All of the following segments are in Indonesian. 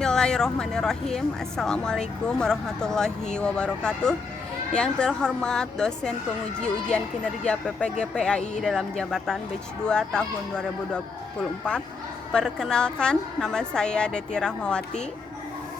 Bismillahirrahmanirrahim. Assalamualaikum warahmatullahi wabarakatuh. Yang terhormat dosen penguji ujian kinerja PPG PAI dalam jabatan batch 2 tahun 2024. Perkenalkan, nama saya Deti Rahmawati.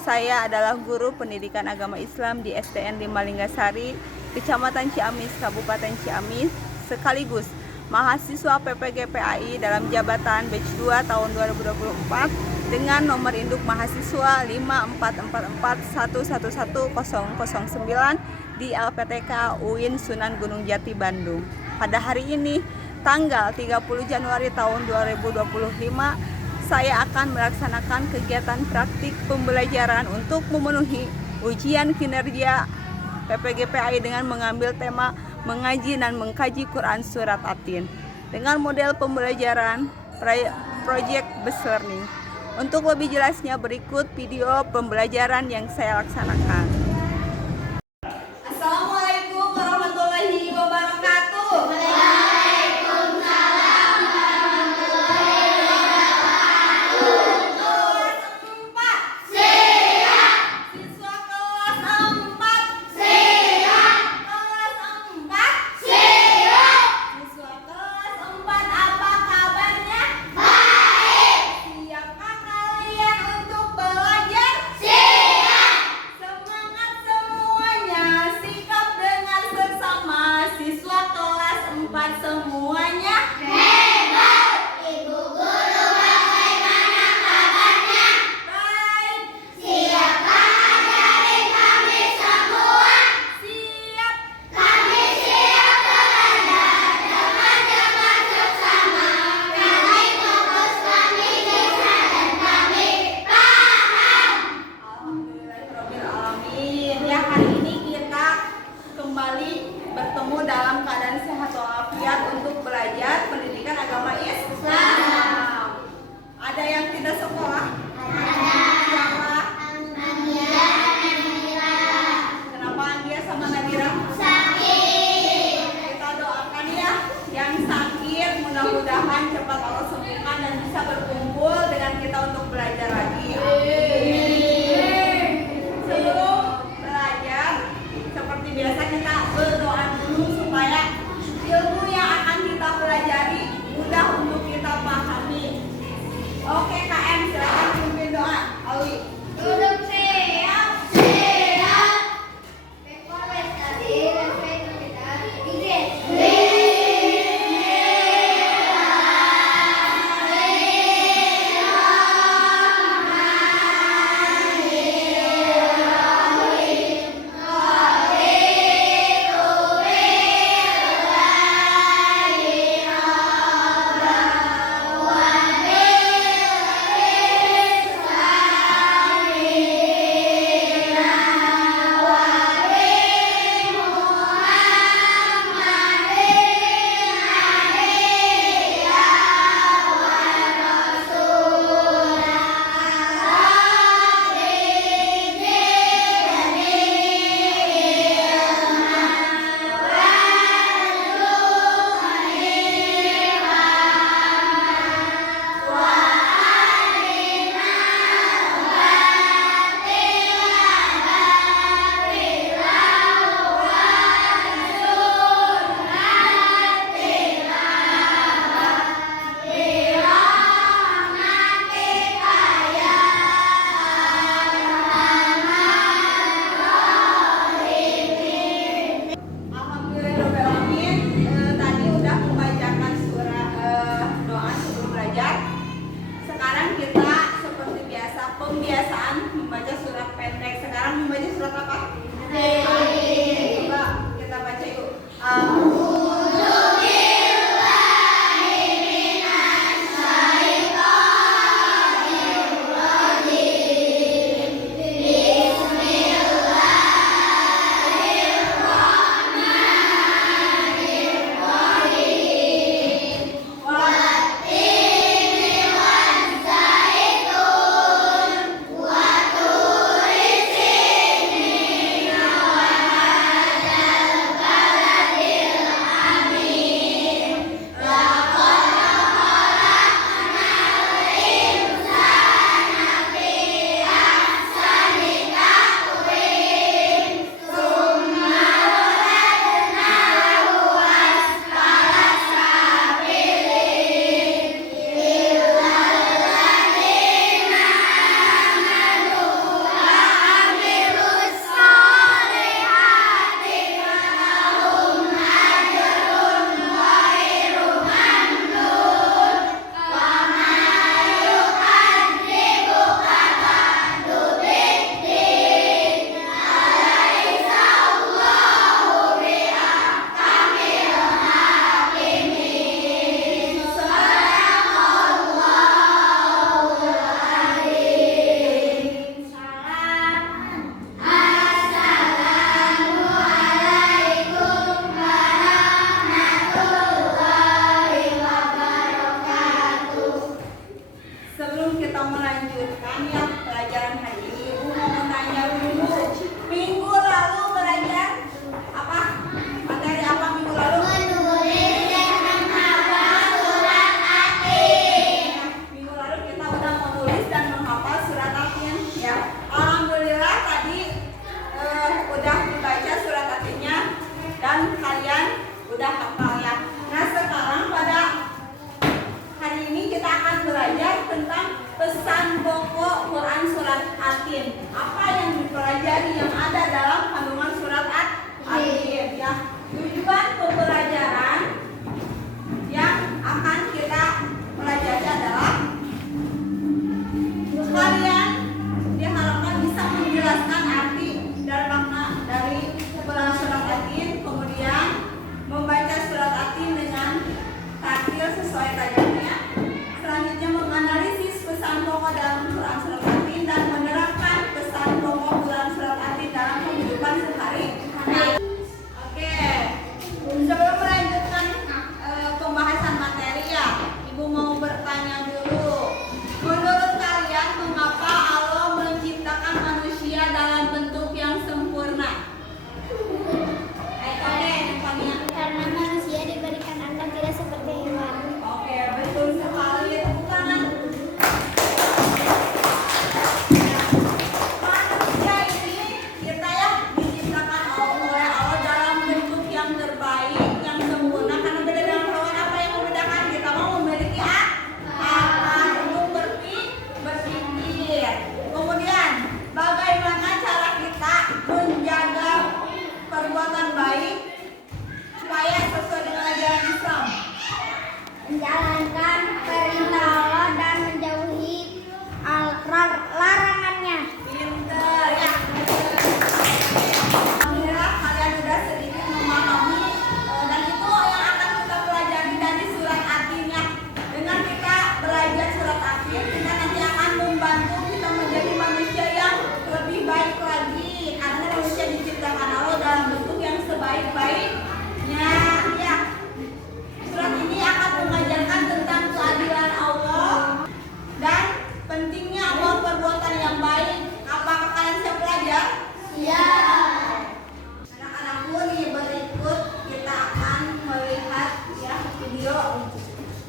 Saya adalah guru pendidikan agama Islam di SDN 5 Linggasari, Kecamatan Ciamis, Kabupaten Ciamis, sekaligus mahasiswa PPG PAI dalam jabatan batch 2 tahun 2024 dengan nomor induk mahasiswa 54441111009 di LPTK UIN Sunan Gunung Jati, Bandung. Pada hari ini, tanggal 30 Januari tahun 2025, saya akan melaksanakan kegiatan praktik pembelajaran untuk memenuhi ujian kinerja PPG PAI dengan mengambil tema mengaji dan mengkaji Quran Surat At-Tin dengan model pembelajaran Project Based Learning. Untuk lebih jelasnya berikut video pembelajaran yang saya laksanakan. Assalamualaikum warahmatullahi wabarakatuh. Waalaikumsalam warahmatullahi wabarakatuh. Kelas 4 Siap. siswa kelas 4 Siap. kelas 4 Siap. siswa kelas 4, apa kabarnya? Baik. Siapkah kalian untuk belajar? Siap. Semangat semuanya, sikap dengan seksama siswa kelas 4 semuanya. Hebat. Ibu guru bagaimana kabarnya? Baik, Siapkah ajarin kami semua? siap. Kami siap belajar dengan seksama. Kami fokus, kami bisa, dan kami paham. Alhamdulillahirrahmanirrahim. Ya, hari ini kita kembali bertemu dalam keadaan sehat walafiat untuk belajar pendidikan agama Islam. Ada yang tidak sekolah? Siapa? Kenapa Anggia sama Nadira? Sakit. Kita doakan ya yang sakit, mudah-mudahan cepat Allah sembuhkan dan bisa berkumpul dengan kita untuk belajar lagi. Amin. Sebelum belajar, seperti biasa kita berdoa dulu supaya ilmu yang akan kita pelajari mudah untuk kita pahami. Oke KM, silakan pimpin doa. Alwi. Duduk siap. Siap. Request tadi, respect kita. Inggris.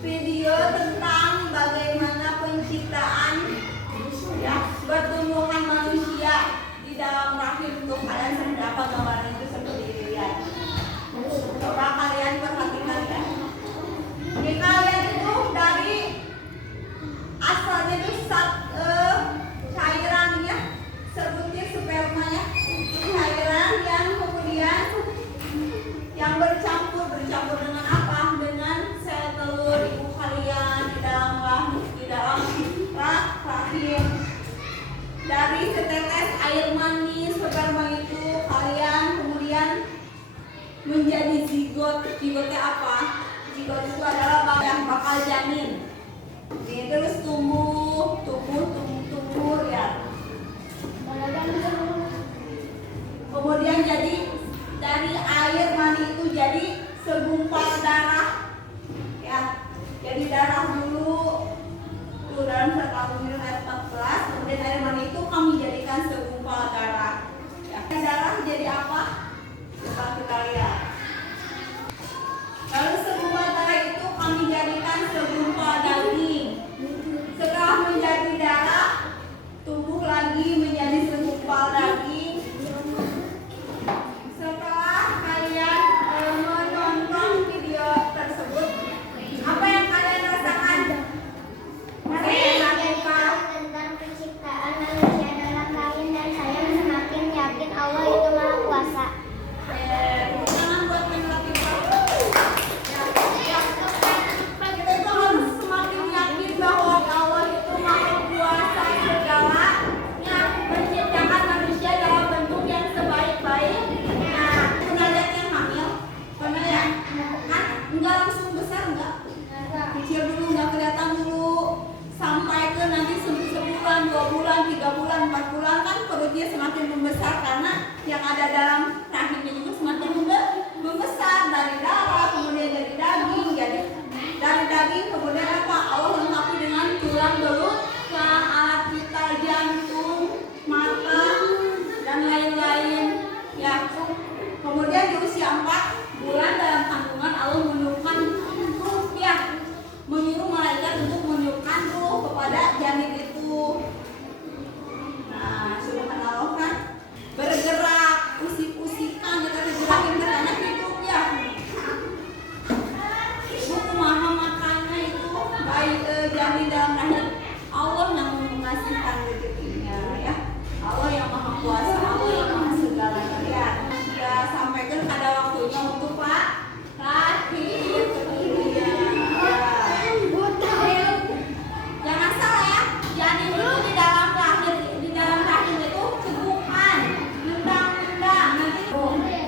video tentang bagaimana penciptaan ya pertumbuhan manusia di dalam rahim tuh. Kalian seperti apa gambaran itu seperti ini, lihat. Coba kalian perhatikan ya. Ini kalian itu dari asalnya itu cairan ya, sebutnya sperma ya, cairan yang kemudian yang bercampur dengan apa? Dengan sel telur ibu kalian di dalam rahim. Dari setetes air mani sperma itu kalian kemudian menjadi zigot. Zigotnya apa? Zigot itu adalah yang bakal janin. Ini terus tumbuh ya. Kemudian jadi dari air mani itu jadi segumpal darah ya. Jadi darah dulu tuh dalam 1 minum ayat 14, kemudian air mani itu kami jadikan segumpal darah ya. Darah jadi apa? Coba kita lihat. Lalu segumpal darah itu kami jadikan segumpal daging. Setelah menjadi darah, tumbuh lagi menjadi segumpal daging. Setelah kalian menonton video tersebut, apa yang kalian rasakan? Tentang penciptaan manusia dalam rahim, dan saya semakin yakin Allah itu Maha Kuasa. Jangan buat menelatih kita itu harus semakin yakin bahwa Allah itu Maha Kuasa segalanya, menciptakan manusia dalam bentuk yang sebaik-baiknya. Pernah lihat yang hamil? Pernah ya? Kan enggak langsung besar, enggak? Kecil dulu, enggak kelihatan dulu, sampai ke nanti sebulan, 2 bulan, 3 bulan, 4 bulan kan perutnya semakin membesar karena yang ada dalam rahimnya juga semakin membesar, dari darah kemudian jadi daging, dari daging kemudian apa? Allah lengkapi dengan tulang belut, alat vital jantung, mata dan lain-lain ya. Kemudian di usia 4 bulan dalam kandungan Allah meniupkan ruh ya, menyuruh malaikat untuk meniupkan ruh kepada janin itu. Nah, subhanallah kan bergerak, usik-usikan kita digerakin karena hidup ya. Ibu kumaha makannya itu bayi janin dalam rahim Allah yang mengasihkan rezekinya ya. Allah yang Maha Kuasa, Allah yang Maha segalanya ya. Ya sampai kan pada waktunya untuk lahir kemudian ya. Jangan salah ya, janin itu di dalam rahim itu cegukan, nendang-nendang nanti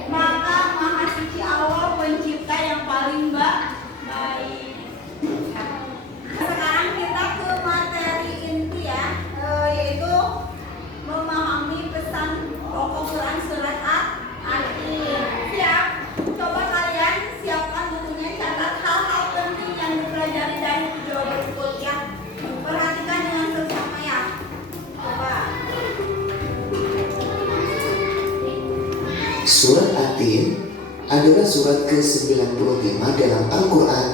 maka Maha Suci Allah pencipta yang paling baik. Sekarang kita ke materi inti ya, yaitu memahami pesan pokok Quran surat At-Tin. Siap? Coba kalian siapkan bukunya, catat hal-hal penting yang dipelajari dari video berikut ya. Perhatikan dengan seksama ya. Coba. Surat At-Tin adalah surat ke-95 dalam Al-Quran,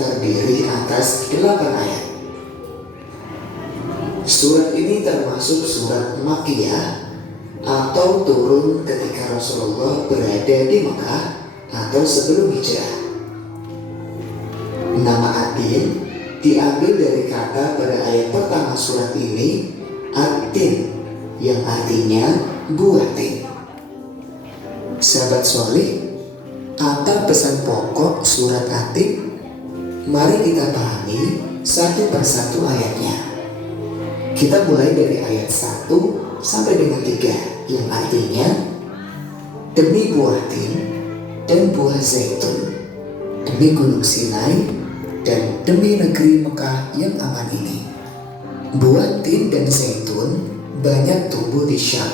terdiri atas 8 ayat. Surat ini termasuk surat Makkiyah atau turun ketika Rasulullah berada di Mekah atau sebelum hijrah. Nama At-Tin diambil dari kata pada ayat pertama surat ini, At-Tin, yang artinya buah tin. Sahabat soleh, apa pesan pokok surat At-Tin? Mari kita pahami satu persatu ayatnya. Kita mulai dari ayat 1 sampai dengan 3 yang artinya, demi buah tin dan buah zaitun, demi gunung Sinai dan demi negeri Mekah yang aman ini. Buah tin dan zaitun banyak tumbuh di Syam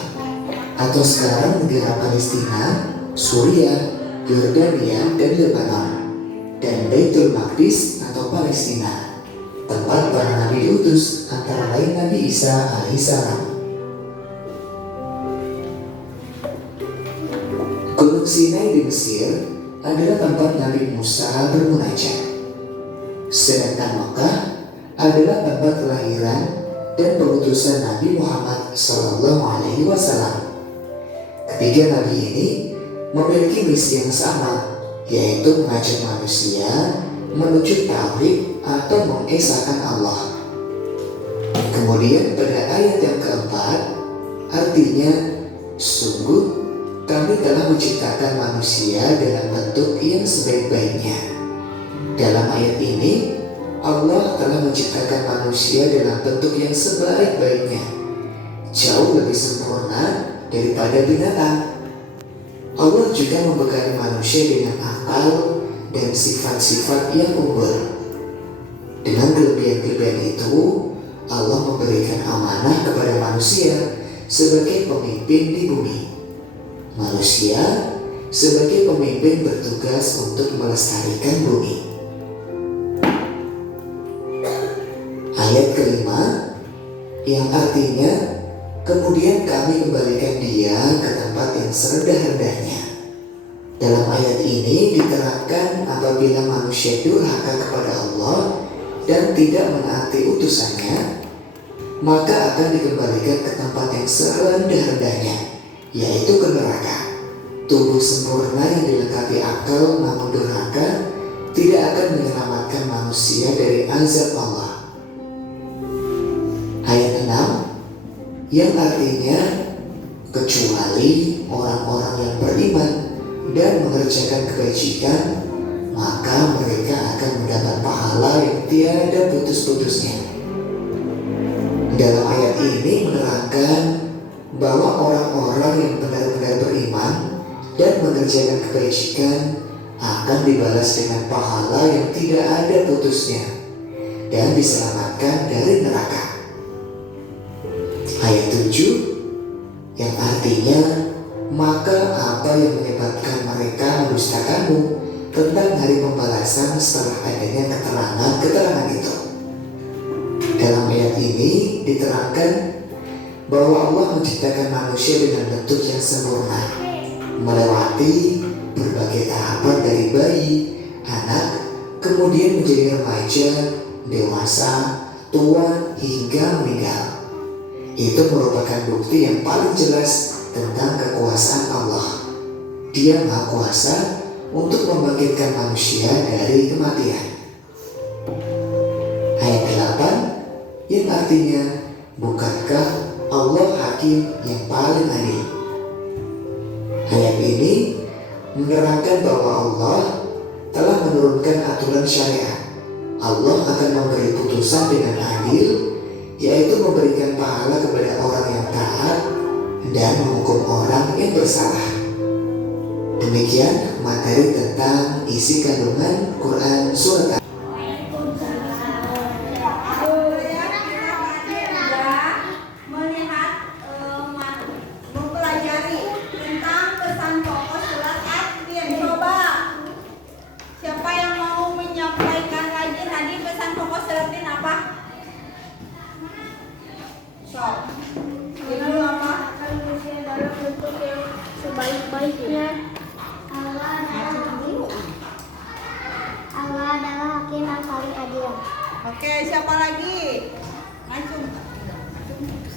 atau sekarang negara Palestina, Suriah, Yordania, dan Lebanon, dan Baitul Maqdis atau Palestina, tempat para nabi diutus, antara lain Nabi Isa alaihissalam. Gunung Sinai di Mesir adalah tempat Nabi Musa bermunajat. Sedangkan Mekah adalah tempat kelahiran dan pengutusan Nabi Muhammad SAW. Ketiga nabi ini memiliki misi yang sama, yaitu mengajak manusia menuju tauhid atau mengesahkan Allah. Kemudian pada ayat yang keempat, artinya, sungguh kami telah menciptakan manusia dalam bentuk yang sebaik-baiknya. Dalam ayat ini, Allah telah menciptakan manusia dalam bentuk yang sebaik-baiknya, jauh lebih sempurna daripada binatang. Allah juga membekali manusia dengan akal dan sifat-sifat yang unggul. Dengan kelebihan-kelebihan itu, Allah memberikan amanah kepada manusia sebagai pemimpin di bumi. Manusia sebagai pemimpin bertugas untuk melestarikan bumi. Ayat kelima, yang artinya, kemudian kami kembalikan dia ke tempat yang serendah-rendahnya. Dalam ayat ini diterangkan apabila manusia durhaka kepada Allah dan tidak menaati utusannya, maka akan dikembalikan ke tempat yang serendah-rendahnya, yaitu ke neraka. Tubuh sempurna yang dilengkapi akal namun durhaka tidak akan menyelamatkan manusia dari azab Allah. Ayat 6, yang artinya, kecuali orang-orang yang beriman dan mengerjakan kebajikan, maka mereka akan mendapat pahala yang tiada putus-putusnya. Dalam ayat ini menerangkan bahwa orang-orang yang benar-benar beriman dan mengerjakan kebajikan akan dibalas dengan pahala yang tidak ada putusnya dan diselamatkan dari neraka. Ayat 7, yang artinya, maka apa yang menyebabkan mereka mendustakanmu tentang hari pembalasan setelah adanya keterangan itu? Dalam ayat ini diterangkan bahwa Allah menciptakan manusia dengan bentuk yang sempurna, melewati berbagai tahapan dari bayi, anak, kemudian menjadi remaja, dewasa, tua, hingga meninggal. Itu merupakan bukti yang paling jelas tentang kekuasaan Allah. Dia Maha Kuasa untuk membangkitkan manusia dari kematian. Ayat 8, yang artinya, bukankah Allah hakim yang paling adil? Ayat ini menerangkan bahwa Allah telah menurunkan aturan syariat. Allah akan memberi putusan dengan adil, yaitu memberikan pahala kepada orang yang taat dan menghukum orang yang bersalah. Demikian materi tentang isi kandungan Quran Surat mempelajari tentang pesan pokok surat At-Tin. Coba, siapa yang mau menyampaikan lagi tadi pesan pokok surat At-Tin apa? Ini apa? Manusia dalam bentuk yang sebaik-baiknya. Allah adalah hakim yang paling adil. Oke, siapa lagi? Langsung.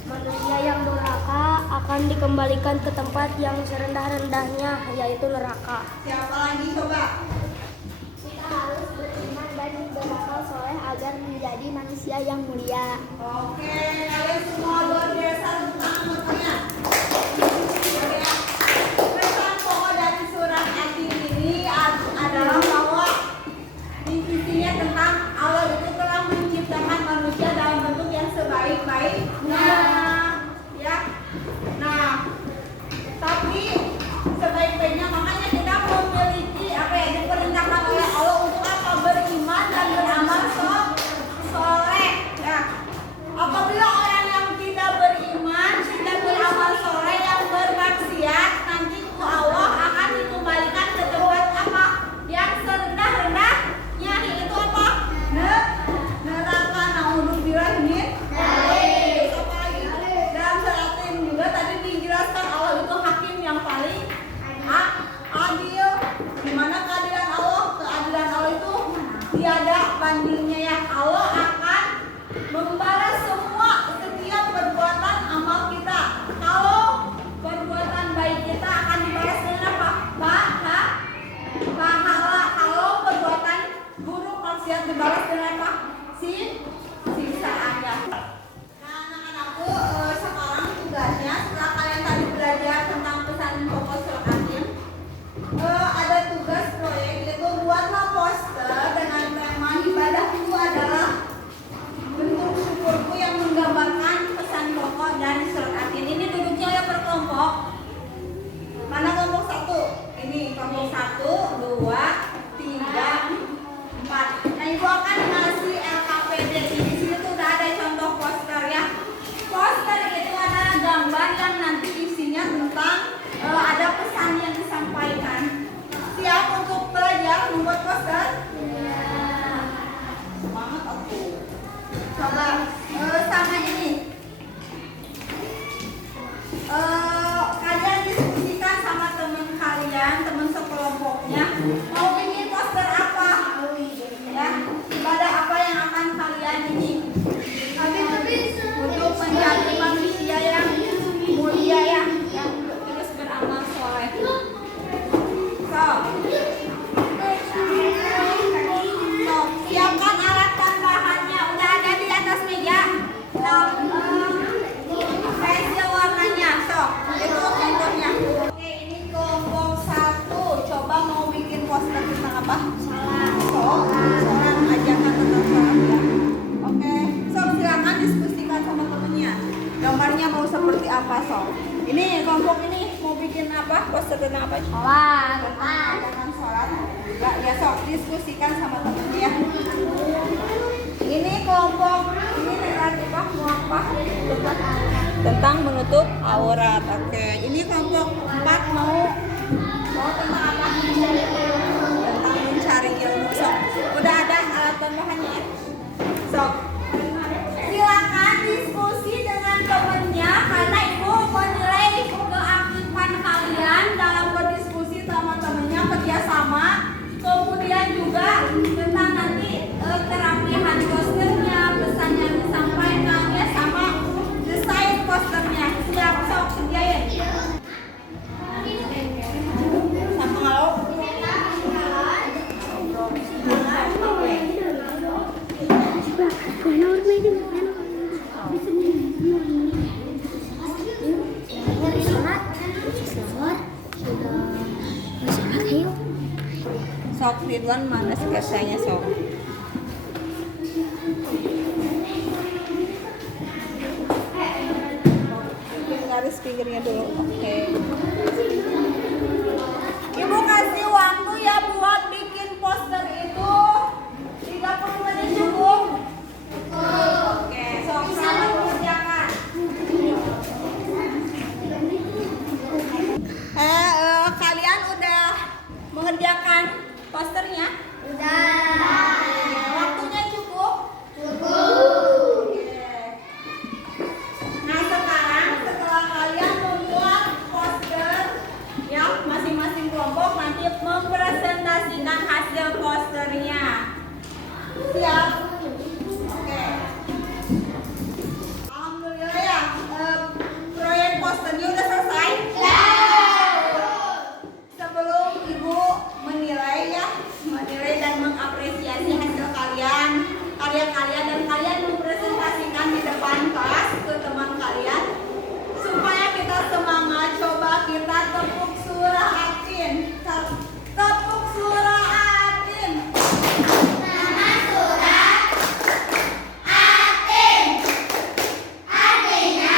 Manusia yang durhaka akan dikembalikan ke tempat yang serendah-rendahnya, yaitu neraka. Siapa lagi coba? Kita harus beriman dan beramal soleh agar menjadi manusia yang mulia. Oke, kalian semua luar biasa tentang matanya. Pesan pokok dari surat At-Tin ini adalah bahwa intinya tentang Allah itu telah menciptakan manusia dalam bentuk yang sebaik-baiknya. Ya. Nah, tapi sebaik-baiknya makanya kita memiliki diperintahkan oleh Allah untuk apa? Beriman dan beramal soleh. Ya. Apabila orang yang tidak beriman bandingnya ya. Allah akan membalas semua setiap perbuatan amal kita. Kalau perbuatan baik kita akan dibalas dengan apa? Pahala. Kalau perbuatan buruk maksiat dibalas dengan apa? Siksaannya. Nah, anak-anakku, sekarang tugasnya setelah kalian tadi belajar tentang pesan pokok surat Atin, ada tugas proyek, yaitu buatlah poster dengan tema ibadahku adalah bentuk syukurku yang menggambarkan pesan pokok dari surat Atin. Ini duduknya ya per kelompok. Mana kelompok 1? Ini kelompok 1, 2, 3, 4. Nah, ibu akan ngasih LKPD. Di sini tuh udah ada contoh poster ya. Poster itu adalah gambar yang nanti isinya tentang ada pesan yang disampaikan. Siap untuk belajar membuat poster? Semangat aku. Coba sama ini. Kalian diskusikan sama teman kalian, teman sekelompoknya. Mau bikin poster apa? Ya, ibadah apa yang akan kalian ini? Untuk menjadi manusia yang mulia ya, yang terus beramal soleh. Siapkan alat tambahannya. Udah ada di atas meja. Pensil warnanya. Itu contohnya. Oke, ini kelompok 1. Coba mau bikin poster tentang apa? Sholat. Ajakan tentang sholat ya. Oke, silakan diskusikan sama temennya. Gambarnya mau seperti apa, Ini kelompok ini mau bikin apa? Poster tentang apa? Sholat. Tentang sholat. Ya, diskusikan sama temennya. Ini kelompok ini negatif apa? Tentang menutup aurat. Oke, ini kelompok 4 mau tentang apa? Tentang mencari ilmu. Udah ada alat tambahannya ya. Silakan diskusi dengan temennya karena ibu menilai keaktifan kalian dalam berdiskusi sama temennya, kerjasama. Kemudian juga tentang nanti kerapihan posternya, pesan yang disampaikannya, sama desain posternya. Siap, kerjain. Sama halo. Sok Ridwan mana sketsanya sok? Bikin garis pinggirnya dulu. Oke. Ibu kasih waktu ya buat bikin poster itu 30 menit cukup. Oke, sok selamat mengerjakan. Kalian udah mengerjakan posternya? Udah. Waktunya cukup? Cukup. Oke. Nah, sekarang setelah kalian membuat poster ya, masing-masing kelompok nanti mempresentasikan hasil posternya. Siap? Oke. Alhamdulillah ya, proyek posternya udah selesai? Sebelum ibu menilai dan mengapresiasi hasil kalian, karya-karya, dan kalian mempresentasikan di depan kelas ke teman kalian supaya kita semangat, coba kita tepuk surah Atin. Tepuk surah Atin. Nama surah Atin. Artinya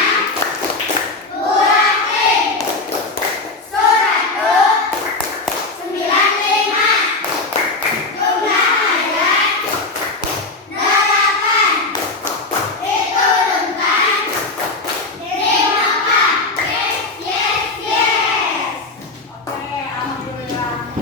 Buratin. Surat 95. Jumlah ayat 8. Diturunkan di Mekah. Yes. Oke, alhamdulillah.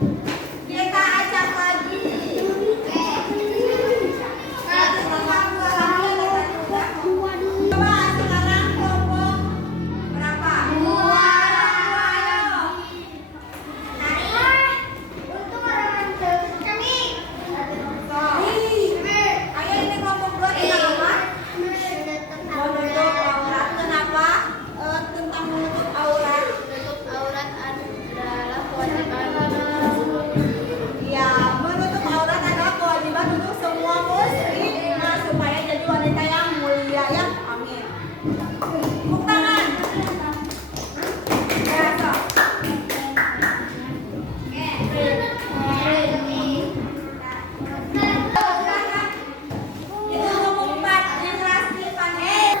Kita acak lagi. Coba sekarang kelompok berapa? Dua. Ayo. Ayo ini kelompok dua tentang apa? Menutup aurat. Kenapa? Tentang menutup aurat. Ya, menutup aurat adalah kewajiban untuk semua muslim. Nah, supaya jadi wanita yang mulia ya. Amin. Tepuk tangan. Ya, sok. Itu kelompok 4 yang Rasti panen.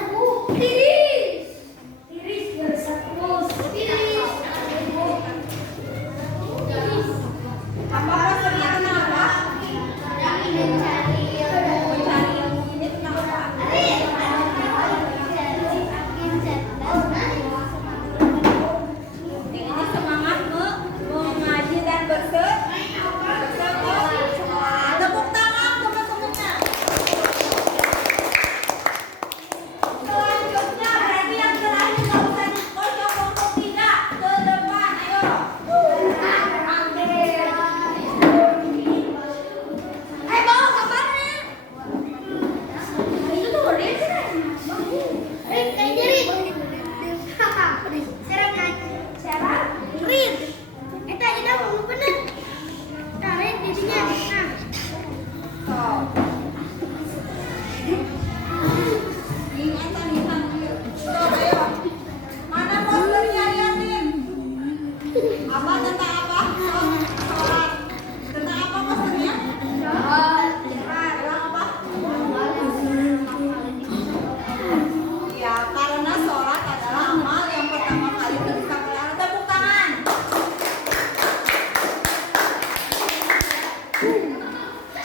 Apa maksudnya tentang apa? Mencari ilmu ini tentang apa? Ini semangat mengaji dan bersekolah. Tepuk tangan teman-temannya. Selanjutnya berarti yang terakhir nggak usah dikocok kelompok 3 ke depan. Ayo. Bawa kamarnya. Itu tuh ayo. Mana posternya Yamin? Apa tentang apa? Sholat. Tentang apa posternya? Tentang apa? Ya, karena sholat adalah amal yang pertama kali kita pelihara. Tepuk tangan.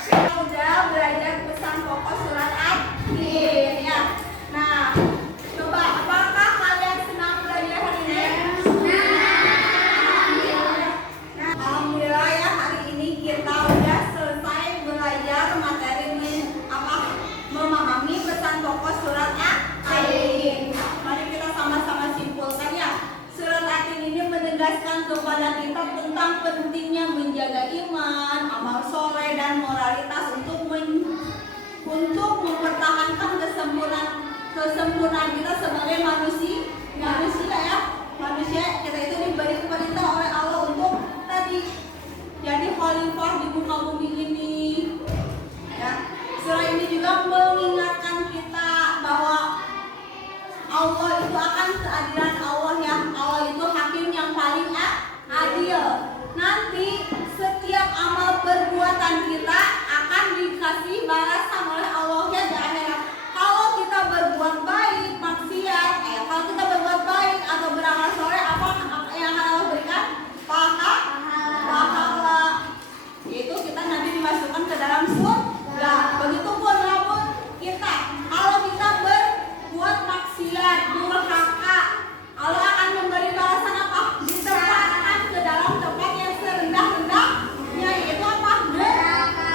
Kita udah belajar pesan pokok surat At-Tin ya. Nah, coba apakah kalian senang belajar hari ini? Nah, alhamdulillah ya hari ini kita udah selesai belajar materi memahami pesan pokok surat At-Tin. Mari kita sama-sama simpulkan ya. Surat At-Tin ini menegaskan kepada kita tentang pentingnya menjaga iman, amal soleh dan moralitas untuk mempertahankan kesempurnaan kita sebagai manusia ya. Manusia kita itu diberi perintah oleh Allah untuk tadi jadi khalifah di muka bumi ini. Ya. Surah ini juga mengingatkan kita bahwa Allah itu akan keadilan Allah ya. Allah itu hakim yang paling adil. Nanti setiap amal perbuatan kita akan dikasih balasan oleh Allah ya di akhirat. Kalau kita berbuat baik, maksiat, kalau kita berbuat baik atau beramal soleh, apa yang akan Allah berikan? Pahala. Yaitu kita nanti dimasukkan ke dalam surga. Begitupun namun kita, kalau kita berbuat maksiat, durhaka, Allah akan memberi balasan apa? Ditempatkan ke dalam tempat yang serendah-rendahnya, yaitu apa? Neraka.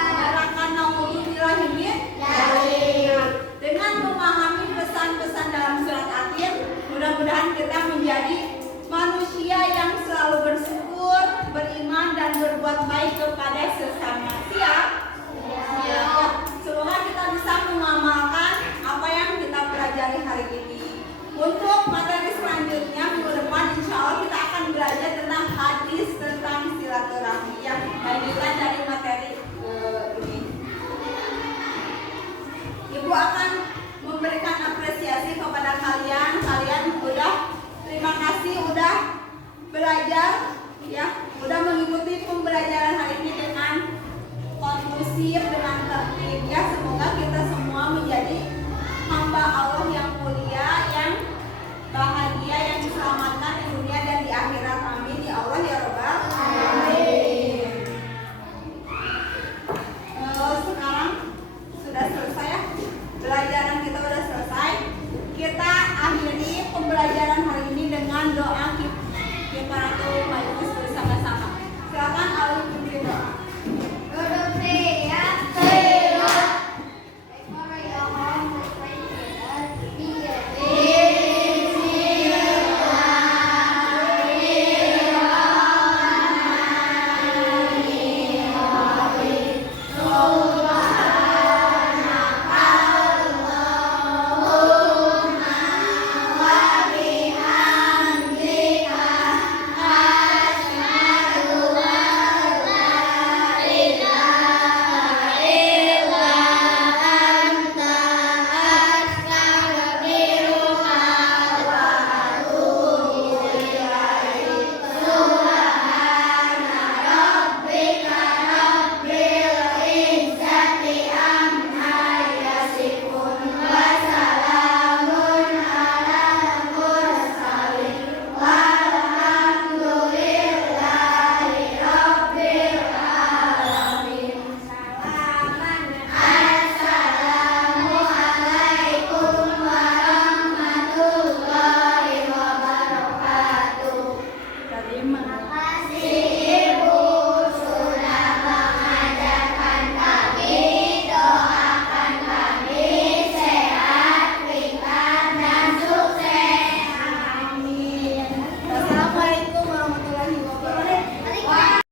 Naudzubillah min dzalik. Dengan memahami pesan-pesan dalam surat At-Tin, mudah-mudahan kita menjadi manusia yang selalu bersyukur, beriman dan berbuat baik kepada sesama. Siap? Ya. Semoga kita bisa mengamalkan apa yang kita pelajari hari ini. Untuk materi selanjutnya minggu depan insya Allah kita akan belajar tentang hadis tentang silaturahmi ya. Lanjutan dari materi ini. Ibu akan memberikan apresiasi kepada kalian. Kalian udah terima kasih udah belajar ya, udah mengikuti pembelajaran hari ini dengan kondusif, dengan tertib ya. Semoga kita semua menjadi hamba Allah yang